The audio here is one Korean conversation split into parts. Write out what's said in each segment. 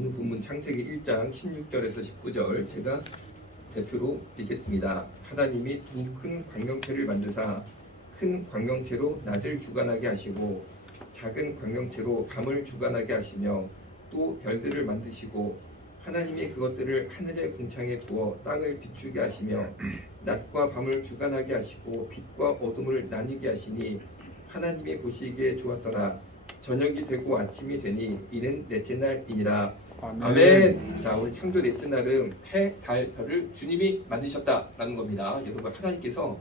오늘 본문 창세기 1장 16절에서 19절 제가 대표로 읽겠습니다. 하나님이 두 큰 광명체를 만드사 큰 광명체로 낮을 주관하게 하시고 작은 광명체로 밤을 주관하게 하시며 또 별들을 만드시고 하나님이 그것들을 하늘의 궁창에 두어 땅을 비추게 하시며 낮과 밤을 주관하게 하시고 빛과 어둠을 나뉘게 하시니 하나님이 보시기에 좋았더라. 저녁이 되고 아침이 되니 이는 넷째 날이니라. 아멘. 자, 오늘 창조 넷째 날은 해, 달, 별을 주님이 만드셨다라는 겁니다. 여러분, 하나님께서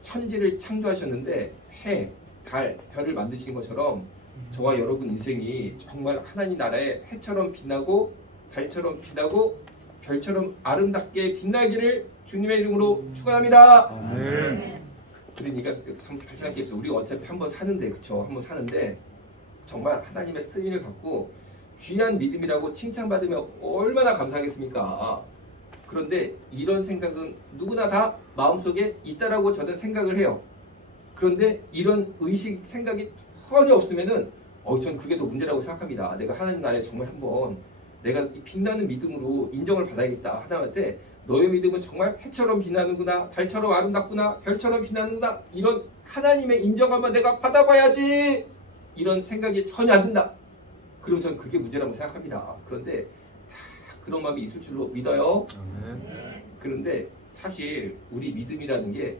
천지를 창조하셨는데 해, 달, 별을 만드신 것처럼 저와 여러분 인생이 정말 하나님 나라의 해처럼 빛나고 달처럼 빛나고 별처럼 아름답게 빛나기를 주님의 이름으로 축원합니다. 아멘. 그러니까 생각해 보세요. 우리가 어차피 한번 사는데, 그쵸? 한번 사는데 정말 하나님의 쓰임을 갖고 귀한 믿음이라고 칭찬받으면 얼마나 감사하겠습니까? 그런데 이런 생각은 누구나 다 마음속에 있다라고 저는 생각을 해요. 그런데 이런 의식, 생각이 전혀 없으면은 저는 그게 더 문제라고 생각합니다. 내가 하나님 나라에 정말 한번 내가 빛나는 믿음으로 인정을 받아야겠다. 하나님한테 너의 믿음은 정말 해처럼 빛나는구나, 달처럼 아름답구나, 별처럼 빛나는구나, 이런 하나님의 인정함을 내가 받아봐야지, 이런 생각이 전혀 안 든다. 그럼 저는 그게 문제라고 생각합니다. 그런데 다 그런 마음이 있을 줄로 믿어요. 그런데 사실 우리 믿음이라는 게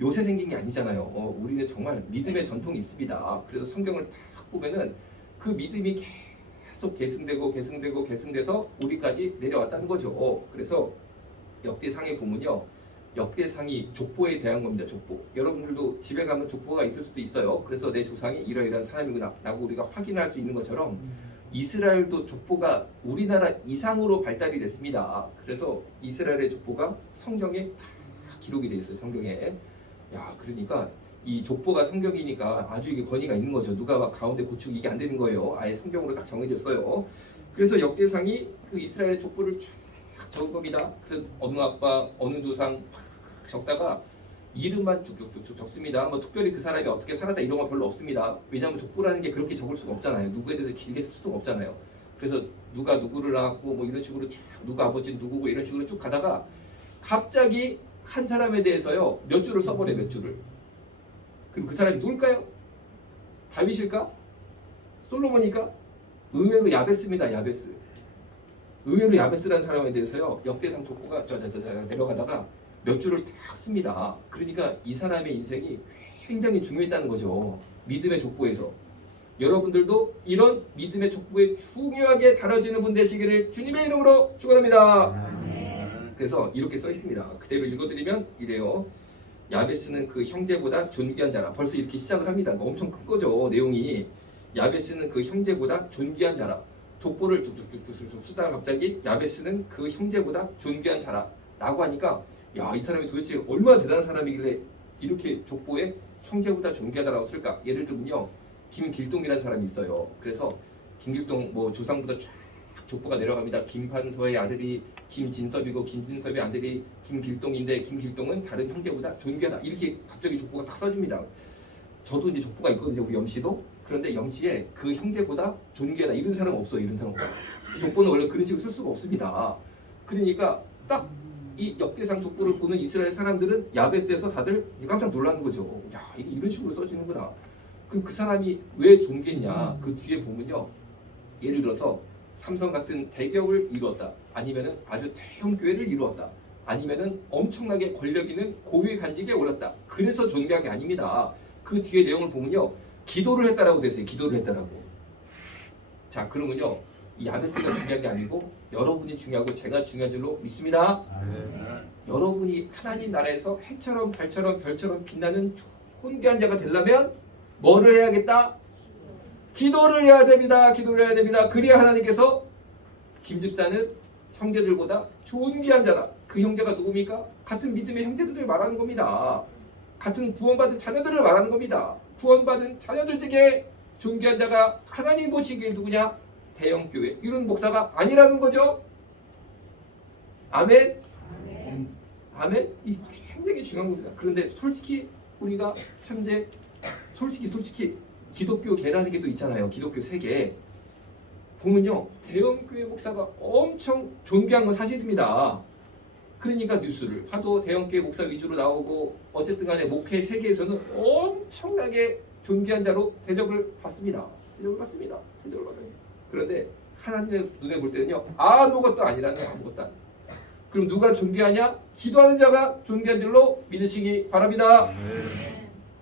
요새 생긴 게 아니잖아요. 우리는 정말 믿음의 전통이 있습니다. 그래서 성경을 딱 보면은 그 믿음이 계속 계승돼서 우리까지 내려왔다는 거죠. 그래서 역대상에 보면요, 역대상이 족보에 대한 겁니다. 족보. 여러분들도 집에 가면 족보가 있을 수도 있어요. 그래서 내 조상이 이러이러한 사람이구나 라고 우리가 확인할 수 있는 것처럼 이스라엘도 족보가 우리나라 이상으로 발달이 됐습니다. 그래서 이스라엘의 족보가 성경에 다 기록이 돼 있어요. 성경에. 야, 그러니까 이 족보가 성경이니까 아주 이게 권위가 있는 거죠. 누가 막 가운데 고치고 이게 안 되는 거예요. 아예 성경으로 딱 정해졌어요. 그래서 역대상이 그 이스라엘의 족보를 쫙 적은 겁니다. 그래서 어느 아빠, 어느 조상 적다가 이름만 쭉쭉쭉 적습니다. 뭐 특별히 그 사람이 어떻게 살았다 이런 거 별로 없습니다. 왜냐하면 족보라는 게 그렇게 적을 수가 없잖아요. 누구에 대해서 길게 쓸 수가 없잖아요. 그래서 누가 누구를 낳았고 뭐 이런 식으로 쭉, 누가 아버지는 누구고 이런 식으로 쭉 가다가 갑자기 한 사람에 대해서요 몇 줄을 써버려요. 몇 줄을. 그럼 그 사람이 누굴까요? 다윗일까? 솔로몬일까? 의외로 야베스입니다. 야베스. 의외로 야베스라는 사람에 대해서요 역대상 족보가 내려가다가 몇 줄을 딱 씁니다. 그러니까 이 사람의 인생이 굉장히 중요했다는 거죠. 믿음의 족보에서. 여러분들도 이런 믿음의 족보에 중요하게 다뤄지는 분 되시기를 주님의 이름으로 축원합니다. 그래서 이렇게 써 있습니다. 그대로 읽어드리면 이래요. 야베스는 그 형제보다 존귀한 자라. 벌써 이렇게 시작을 합니다. 엄청 큰 거죠. 내용이. 야베스는 그 형제보다 존귀한 자라. 족보를 쭉쭉쭉쭉 쓰다가 갑자기 야베스는 그 형제보다 존귀한 자라 라고 하니까 야, 이 사람이 도대체 얼마나 대단한 사람이길래 이렇게 족보에 형제보다 존귀하다라고 쓸까? 예를 들면요, 김길동이라는 사람이 있어요. 그래서 김길동 뭐 조상보다 쫙 족보가 내려갑니다. 김판서의 아들이 김진섭이고 김진섭의 아들이 김길동인데 김길동은 다른 형제보다 존귀하다. 이렇게 갑자기 족보가 딱 써집니다. 저도 이제 족보가 있거든요. 우리 염씨도. 그런데 염씨에 그 형제보다 존귀하다 이런 사람은 없어요. 이런 사람 없어요. 족보는 원래 그런 식으로 쓸 수가 없습니다. 그러니까 딱 이 역대상 족보를 보는 이스라엘 사람들은 야베스에서 다들 깜짝 놀라는 거죠. 야, 이게 이런 식으로 써지는구나. 그럼 그 사람이 왜 존귀했냐? 그 뒤에 보면요, 예를 들어서 삼성 같은 대기업을 이루었다. 아니면은 아주 대형 교회를 이루었다. 아니면은 엄청나게 권력 있는 고위 간직에 올랐다. 그래서 존귀한 게 아닙니다. 그 뒤에 내용을 보면요, 기도를 했다라고 됐어요. 기도를 했다라고. 자, 그러면요, 이 야베스가 중요한 게 아니고 여러분이 중요하고 제가 중요한 줄로 믿습니다. 여러분이 하나님 나라에서 해처럼 달처럼 별처럼 빛나는 존귀한 자가 되려면 뭐를 해야겠다? 기도를 해야 됩니다. 기도를 해야 됩니다. 그래야 하나님께서 김집사는 형제들보다 존귀한 자다. 그 형제가 누굽니까? 같은 믿음의 형제들을 말하는 겁니다. 같은 구원받은 자녀들을 말하는 겁니다. 구원받은 자녀들 중에 존귀한 자가 하나님 보시기에 누구냐? 대형교회. 이런 목사가 아니라는 거죠. 아멘? 아멘? 이 굉장히 중요한 겁니다. 그런데 솔직히 우리가 현재 솔직히 기독교 계라는 게 또 있잖아요. 기독교 세계. 보면요, 대형교회 목사가 엄청 존귀한 건 사실입니다. 그러니까 뉴스를 하도 대형교회 목사 위주로 나오고 어쨌든 간에 목회 세계에서는 엄청나게 존귀한 자로 대접을 받습니다. 대접을 받습니다. 대접을 받아요. 그런데 하나님의 눈에 볼 때는요, 아무것도 아니라는 거예요. 아무것도 아니에요. 그럼 누가 존귀하냐? 기도하는 자가 존귀한 줄로 믿으시기 바랍니다.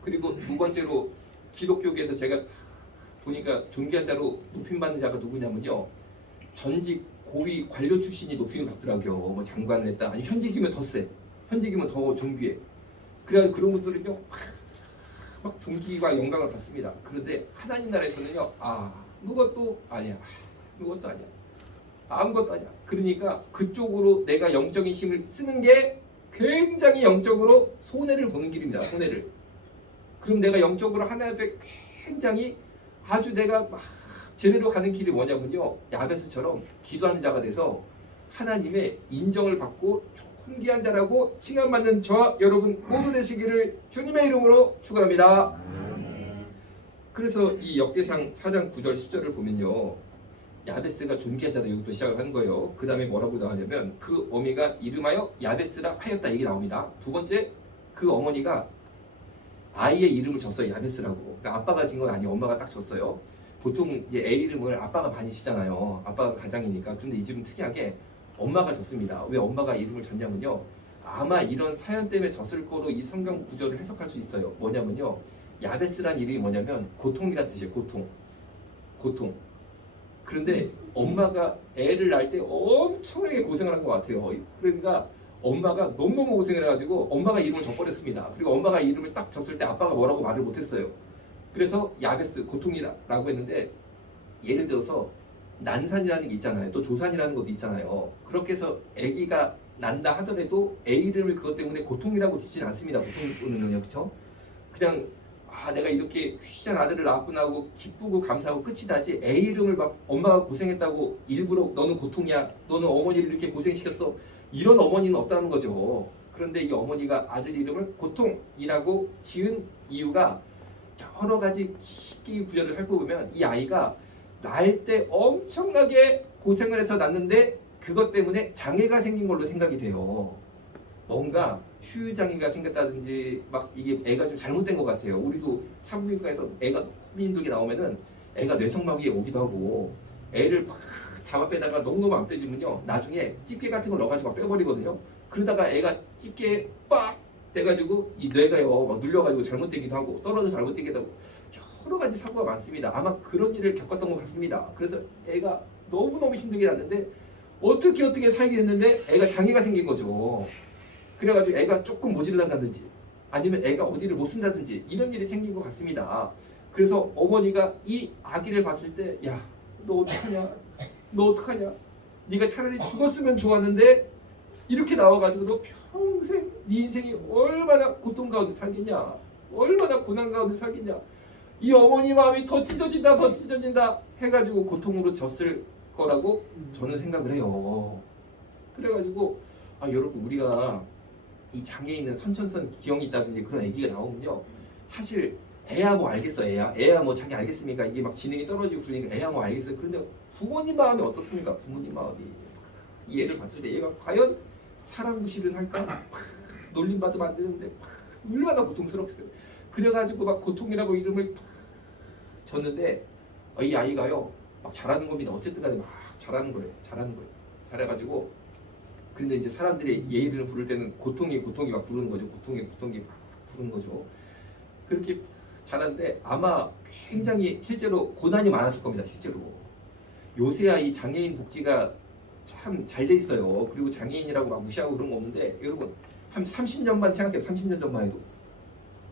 그리고 두 번째로 기독교계에서 제가 보니까 존귀한 자로 높임받는 자가 누구냐면요, 전직 고위 관료 출신이 높임을 받더라고요. 뭐 장관을 했다, 아니 현직이면 더 세, 현직이면 더 존귀해. 그래서 그런 분들은요 막 존귀와 영광을 받습니다. 그런데 하나님 나라에서는요, 아무것도 아니야, 아무것도 아니야, 아무것도 아니야. 그러니까 그쪽으로 내가 영적인 힘을 쓰는 게 굉장히 영적으로 손해를 보는 길입니다. 손해를. 그럼 내가 영적으로 하나님 앞에 굉장히 아주 내가 막 제대로 가는 길이 뭐냐면요, 야베스처럼 기도하는 자가 돼서 하나님의 인정을 받고 존귀한 자라고 칭함받는 저와 여러분 모두 되시기를 주님의 이름으로 축원합니다. 그래서 이 역대상 4장 9절 10절을 보면요, 야베스가 존귀한 자다 여기부터 시작을 하는 거예요. 그 다음에 뭐라고 나오냐면 그 어미가 이름하여 야베스라 하였다, 얘기 나옵니다. 두 번째, 그 어머니가 아이의 이름을 줬어요. 야베스라고. 그러니까 아빠가 진 건 아니에요. 엄마가 딱 줬어요. 보통 이제 애 이름을 아빠가 많이 지잖아요. 아빠가 가장이니까. 그런데 이 집은 특이하게 엄마가 졌습니다. 왜 엄마가 이름을 줬냐면요, 아마 이런 사연 때문에 졌을 거로 이 성경 구절을 해석할 수 있어요. 뭐냐면요, 야베스란 이름이 뭐냐면 고통이란 뜻이에요. 고통. 그런데 엄마가 애를 낳을 때 엄청나게 고생을 한 것 같아요. 그러니까 엄마가 너무너무 고생을 해가지고 엄마가 이름을 져버렸습니다. 그리고 엄마가 이름을 딱 졌을 때 아빠가 뭐라고 말을 못했어요. 그래서 야베스, 고통이라고 했는데, 예를 들어서 난산이라는 게 있잖아요. 또 조산이라는 것도 있잖아요. 그렇게 해서 아기가 난다 하더라도 애 이름을 그것 때문에 고통이라고 짓진 않습니다. 보통은요, 그렇죠? 그냥 내가 이렇게 귀한 아들을 낳았구나 하고 기쁘고 감사하고 끝이 나지, 애 이름을 막 엄마가 고생했다고 일부러 너는 고통이야, 너는 어머니를 이렇게 고생시켰어, 이런 어머니는 없다는 거죠. 그런데 이 어머니가 아들 이름을 고통이라고 지은 이유가 여러 가지 깊게 구절을 살펴보면 이 아이가 낳을 때 엄청나게 고생을 해서 낳는데 그것 때문에 장애가 생긴 걸로 생각이 돼요. 뭔가 후유장애가 생겼다든지 막 이게 애가 좀 잘못된 것 같아요. 우리도 산부인과에서 애가 너무 힘들게 나오면은 애가 뇌성마비에 오기도 하고, 애를 막 잡아 빼다가 너무너무 안 빼지면요, 나중에 집게 같은 걸 넣어가지고 막 빼버리거든요. 그러다가 애가 집게 빡 돼가지고 이 뇌가요 막 눌려가지고 잘못되기도 하고 떨어져 잘못되기도 하고 여러 가지 사고가 많습니다. 아마 그런 일을 겪었던 것 같습니다. 그래서 애가 너무너무 힘들게 났는데 어떻게 살게 됐는데 애가 장애가 생긴 거죠. 그래가지고 애가 조금 모질란다든지 아니면 애가 어디를 못 쓴다든지 이런 일이 생긴 것 같습니다. 그래서 어머니가 이 아기를 봤을 때, 야, 너 어떡하냐? 너 어떡하냐? 네가 차라리 죽었으면 좋았는데 이렇게 나와가지고 너 평생 네 인생이 얼마나 고통 가운데 살겠냐, 얼마나 고난 가운데 살겠냐, 이 어머니 마음이 더 찢어진다 해가지고 고통으로 졌을 거라고 저는 생각을 해요. 그래가지고 여러분, 우리가 이 장애 있는 선천성 기형이 있다든지 그런 아기가 나오면요, 사실 애야 뭐 알겠어, 애야 뭐 자기 알겠습니까? 이게 막 지능이 떨어지고 그러니까 애야 뭐 알겠어요. 그런데 부모님 마음이 어떻습니까? 부모님 마음이 이 애를 봤을 때 얘가 과연 사람 구실을 할까? 놀림받으면 안 되는데 얼마나 고통스럽겠어요. 그래가지고 막 고통이라고 이름을 줬는데 이 아이가요 막 잘하는 겁니다. 어쨌든 간에 막 잘하는 거예요. 잘해가지고, 근데 이제 사람들이 얘 이름을 부를 때는 고통이 막 부르는 거죠. 고통이 막 부르는 거죠. 그렇게 잘하는데 아마 굉장히 실제로 고난이 많았을 겁니다. 실제로 요새야 이 장애인 복지가 참 잘 돼 있어요. 그리고 장애인이라고 막 무시하고 그런 거 없는데, 여러분 한 30년만 생각해요. 30년 전만 해도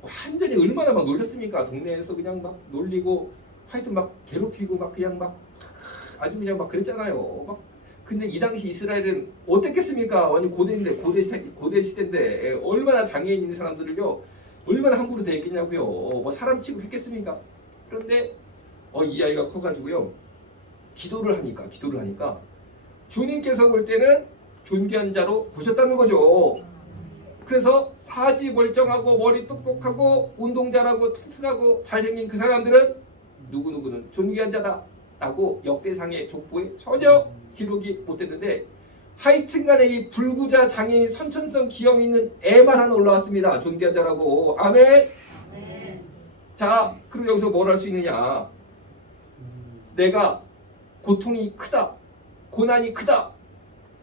완전히 얼마나 막 놀렸습니까? 동네에서 그냥 막 놀리고 하여튼 막 괴롭히고 막 그냥 막 아주 그냥 막 그랬잖아요. 막 근데 이 당시 이스라엘은 어땠겠습니까? 완전 고대 시대인데 얼마나 장애인 있는 사람들을요 얼마나 함부로 대했겠냐고요. 뭐 사람 취급했겠습니까? 그런데 이 아이가 커가지고요 기도를 하니까 주님께서 볼 때는 존귀한 자로 보셨다는 거죠. 그래서 사지 멀쩡하고 머리 똑똑하고 운동 잘하고 튼튼하고 잘생긴 그 사람들은 누구누구는 존귀한 자다 라고 역대상의 족보에 전혀 기록이 못 됐는데 하여튼간에 이 불구자 장애인 선천성 기형이 있는 애만 하나 올라왔습니다. 존귀한 자라고. 아멘. 자, 그럼 여기서 뭘 할 수 있느냐? 내가 고통이 크다, 고난이 크다.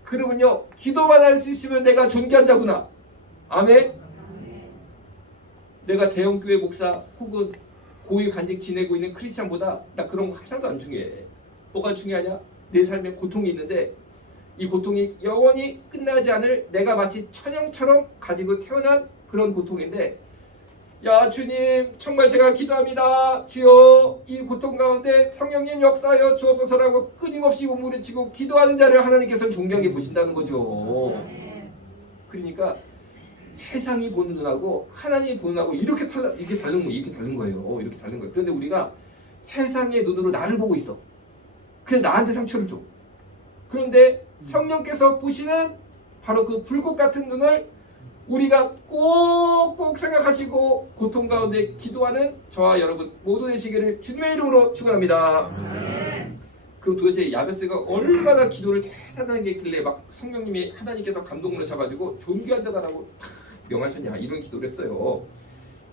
그러면요, 기도만 할 수 있으면 내가 존귀한 자구나. 아멘. 내가 대형교회 목사 혹은 고위 간직 지내고 있는 크리스찬보다 나 그런 거 하나도 안 중요해. 뭐가 중요하냐? 내 삶에 고통이 있는데 이 고통이 영원히 끝나지 않을 내가 마치 천형처럼 가지고 태어난 그런 고통인데, 야 주님 정말 제가 기도합니다. 주여 이 고통 가운데 성령님 역사하여 주옵소서라고 끊임없이 몸부림치고 기도하는 자를 하나님께서는 존경해 보신다는 거죠. 그러니까 세상이 보는 눈하고 하나님이 보는 눈하고 이렇게 다른 거예요. 이렇게 다른 거예요. 그런데 우리가 세상의 눈으로 나를 보고 있어. 그래서 나한테 상처를 줘. 그런데 성령께서 보시는 바로 그 불꽃 같은 눈을 우리가 꼭꼭 생각하시고 고통 가운데 기도하는 저와 여러분 모두 되시기를 주님의 이름으로 축원합니다. 그럼 도대체 야베스가 얼마나 기도를 대단하게 했길래 막 성령님이 하나님께서 감동을 하셔가지고 존귀한 자다라고 명하셨냐, 이런 기도를 했어요.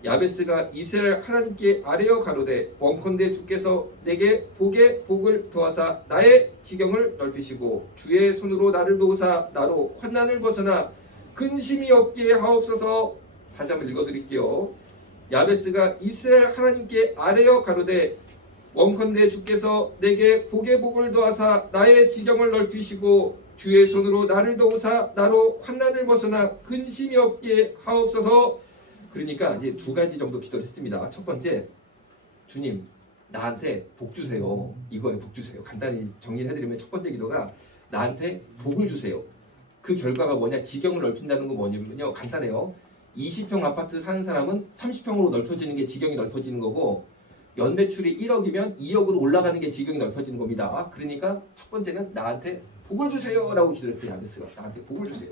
야베스가 이스라엘 하나님께 아뢰어 가로되 원컨대 주께서 내게 복에 복을 더하사 나의 지경을 넓히시고 주의 손으로 나를 도우사 나로 환난을 벗어나 근심이 없게 하옵소서. 다시 한번 읽어드릴게요. 야베스가 이스라엘 하나님께 아뢰어 가로되 원컨대 주께서 내게 복의 복을 더하사 나의 지경을 넓히시고 주의 손으로 나를 도우사 나로 환난을 벗어나 근심이 없게 하옵소서. 그러니까 이제 두 가지 정도 기도를 했습니다. 첫 번째, 주님 나한테 복 주세요. 이거에 복 주세요. 간단히 정리를 해드리면 첫 번째 기도가 나한테 복을 주세요. 그 결과가 뭐냐? 지경을 넓힌다는 건 뭐냐면요, 간단해요. 20평 아파트 사는 사람은 30평으로 넓혀지는 게 지경이 넓혀지는 거고, 연매출이 1억이면 2억으로 올라가는 게 지경이 넓혀지는 겁니다. 그러니까 첫 번째는 나한테 복을 주세요 라고 기도했어요. 야베스가 나한테 복을 주세요.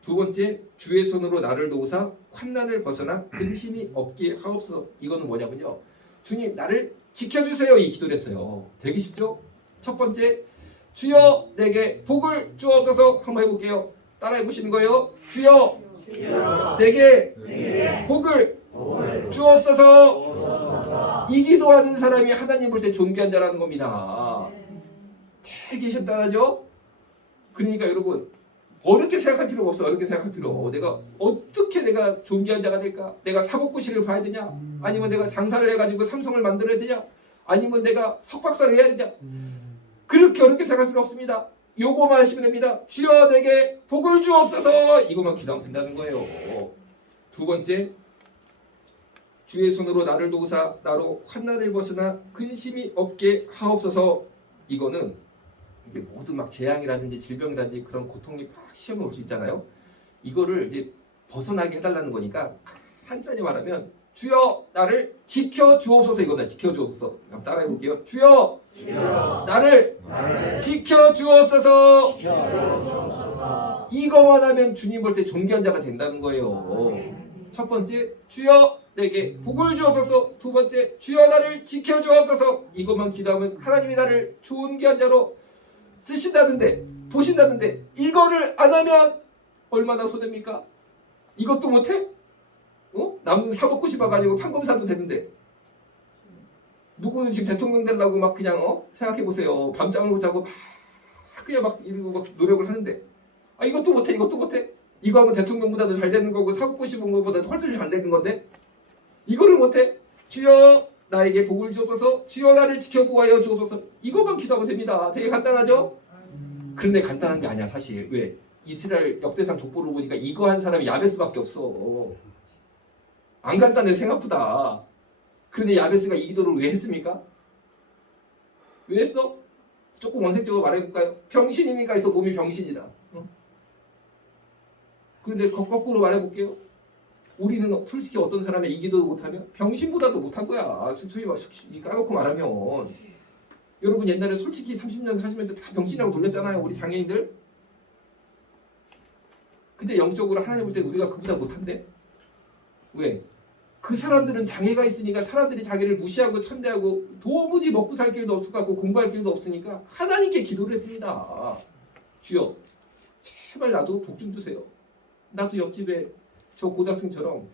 두 번째, 주의 손으로 나를 도우사 환난을 벗어나 근심이 없게 하옵소서. 이거는 뭐냐면요, 주님 나를 지켜주세요, 이 기도를 했어요. 되게 쉽죠? 첫 번째, 주여 내게 복을 주옵소서. 한번 해볼게요. 따라해 보시는 거예요. 주여 내게 복을 주옵소서. 이 기도하는 사람이 하나님 볼 때 존귀한 자라는 겁니다. 되게 간단하죠? 그러니까 여러분 어렵게 생각할 필요가 없어. 어렵게 생각할 필요 없어. 내가 어떻게 내가 존귀한 자가 될까? 내가 사법고시를 봐야 되냐? 아니면 내가 장사를 해가지고 삼성을 만들어야 되냐? 아니면 내가 석박사를 해야 되냐? 그렇게 어렵게 생각할 필요 없습니다. 요거만 하시면 됩니다. 주여 내게 복을 주옵소서. 이것만 기도하면 된다는 거예요. 두 번째, 주의 손으로 나를 도우사 나로 환난을 벗어나 근심이 없게 하옵소서. 이거는 이게 모든 막 재앙이라든지 질병이라든지 그런 고통이 막 시험에 올 수 있잖아요. 이거를 이제 벗어나게 해달라는 거니까 간단히 말하면 주여 나를 지켜 주옵소서. 이거다. 지켜 주옵소서. 한번 따라해 볼게요. 주여 나를 지켜 주옵소서. 이거만 하면 주님 볼 때 존귀한 자가 된다는 거예요. 첫 번째, 주여 내게 복을 주옵소서. 두 번째, 주여 나를 지켜 주옵소서. 이것만 기도하면 하나님이 나를 존귀한 자로 쓰신다는데, 보신다는데, 이거를 안 하면 얼마나 손해입니까? 이것도 못해? 남은 사법고시 봐가지고 판검사도 되는데, 누구는 지금 대통령 되려고 막 그냥 생각해보세요. 밤잠을 못 자고 막 그냥 막 이러고 막 노력을 하는데, 이것도 못해? 이것도 못해? 이거 하면 대통령보다도 잘 되는 거고 사법고시 본 것보다도 훨씬 잘 되는 건데, 이거를 못해? 주여 나에게 복을 주옵소서. 주여 나를 지켜보아여 주옵소서. 이거만 기도하면 됩니다. 되게 간단하죠? 그런데 간단한 게 아니야 사실. 왜? 이스라엘 역대상 족보를 보니까 이거 한 사람이 야베스밖에 없어. 안 간단해 생각보다. 그런데 야베스가 이 기도를 왜 했습니까? 왜 했어? 조금 원색적으로 말해볼까요? 병신이니까 해서 몸이 병신이다. 그런데 거꾸로 말해볼게요. 우리는 솔직히 어떤 사람이 이 기도도 못하면 병신보다도 못한 거야. 솔직히 까놓고 말하면. 여러분 옛날에 솔직히 30년 40년 다 병신이라고 놀렸잖아요. 우리 장애인들. 근데 영적으로 하나님 볼 때 우리가 그보다 못한데? 왜? 그 사람들은 장애가 있으니까 사람들이 자기를 무시하고 천대하고 도무지 먹고 살 길도 없을 것 같고 공부할 길도 없으니까 하나님께 기도를 했습니다. 주여 제발 나도 복 좀 주세요. 나도 옆집에 저 고등학생처럼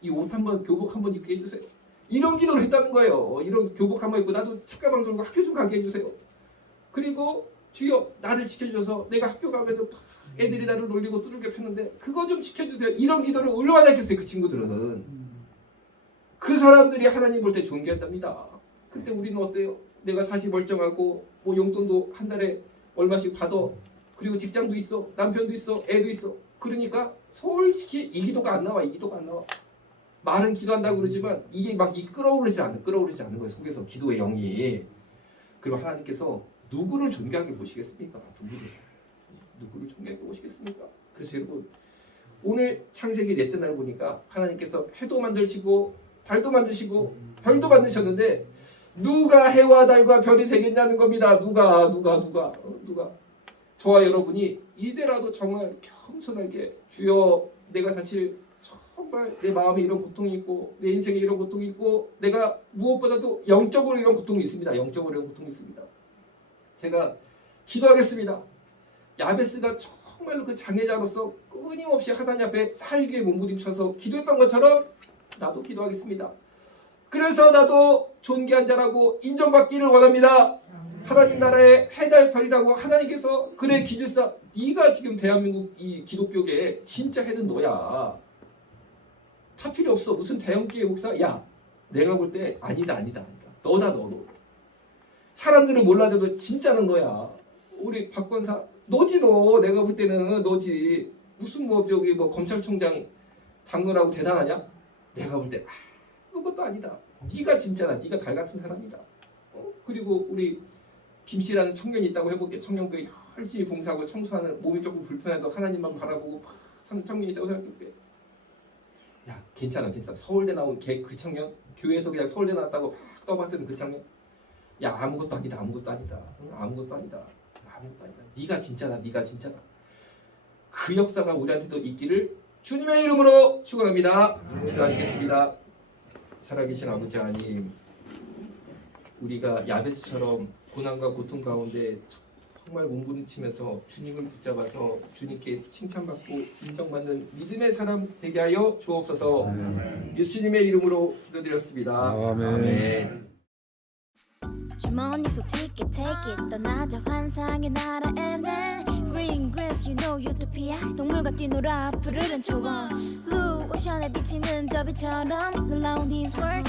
이 옷 한번 교복 한번 입게 해주세요. 이런 기도를 했다는 거예요. 이런 교복 한번 입고 나도 책가방 들고 학교 좀 가게 해주세요. 그리고 주여 나를 지켜줘서 내가 학교 가면은 애들이 나를 놀리고 두들겨 팼는데 그거 좀 지켜주세요. 이런 기도를 얼마나 했겠어요. 그 친구들은. 그 사람들이 하나님 볼 때 존귀한답니다. 근데 우리는 어때요? 내가 사실 멀쩡하고 뭐 용돈도 한 달에 얼마씩 받아. 그리고 직장도 있어. 남편도 있어. 애도 있어. 그러니까 솔직히 이 기도가 안 나와. 이 기도가 안 나와. 말은 기도한다고 그러지만 이게 막 끌어오르지 않는 거예요. 속에서 기도의 영이. 그리고 하나님께서 누구를 존귀하게 보시겠습니까? 누구를 존귀하게 보시겠습니까? 그래서 여러분 오늘 창세기 넷째 날 보니까 하나님께서 해도 만드시고 달도 만드시고 별도 만드셨는데 누가 해와 달과 별이 되겠냐는 겁니다. 누가 저와 여러분이 이제라도 정말 겸손하게 주여 내가 사실 정말 내 마음에 이런 고통이 있고 내 인생에 이런 고통이 있고 내가 무엇보다도 영적으로 이런 고통이 있습니다. 영적으로 이런 고통이 있습니다. 제가 기도하겠습니다. 야베스가 정말로 그 장애자로서 끊임없이 하나님 앞에 살기에 몸부림쳐서 기도했던 것처럼 나도 기도하겠습니다. 그래서 나도 존귀한 자라고 인정받기를 원합니다. 하나님 나라의 해달별이라고 하나님께서 그래 기질사 네가 지금 대한민국 이 기독교계에 진짜 해는 너야. 다 필요 없어. 무슨 대형교회 목사 야 내가 볼 때 아니다. 너다 너. 사람들은 몰라줘도 진짜는 너야. 우리 박권사 너지 너. 내가 볼 때는 너지. 무슨 뭐 검찰총장 장로라고 대단하냐? 내가 볼 때 아무것도 아니다. 네가 진짜다. 네가 달 같은 사람이다. 그리고 우리 김씨라는 청년이 있다고 해볼게. 청년교회 열심히 봉사하고 청소하는 몸이 조금 불편해도 하나님만 바라보고 사는 청년이 있다고 생각해볼게. 야 괜찮아. 서울대 나온 그 청년 교회에서 그냥 서울대 나왔다고 막 떠봤던 그 청년 야 아무것도 아니다. 네가 진짜다. 그 역사가 우리한테도 있기를 주님의 이름으로 축원합니다. 기도하시겠습니다. 살아계신 아버지 하나님, 우리가 야베스처럼 고난과 고통 가운데 정말 몸부림치면서 주님을 붙잡아서 주님께 칭찬받고 인정받는 믿음의 사람 되게 하여 주옵소서. 예수님의 이름으로 기도드렸습니다. 아멘. 주머니 속 ticket take it 떠나자 환상의 나라에 Green grass you know utopia 동물과 뛰놀아 푸르른 초원 Blue 오션에 비치는 저 빛처럼 놀라운 this world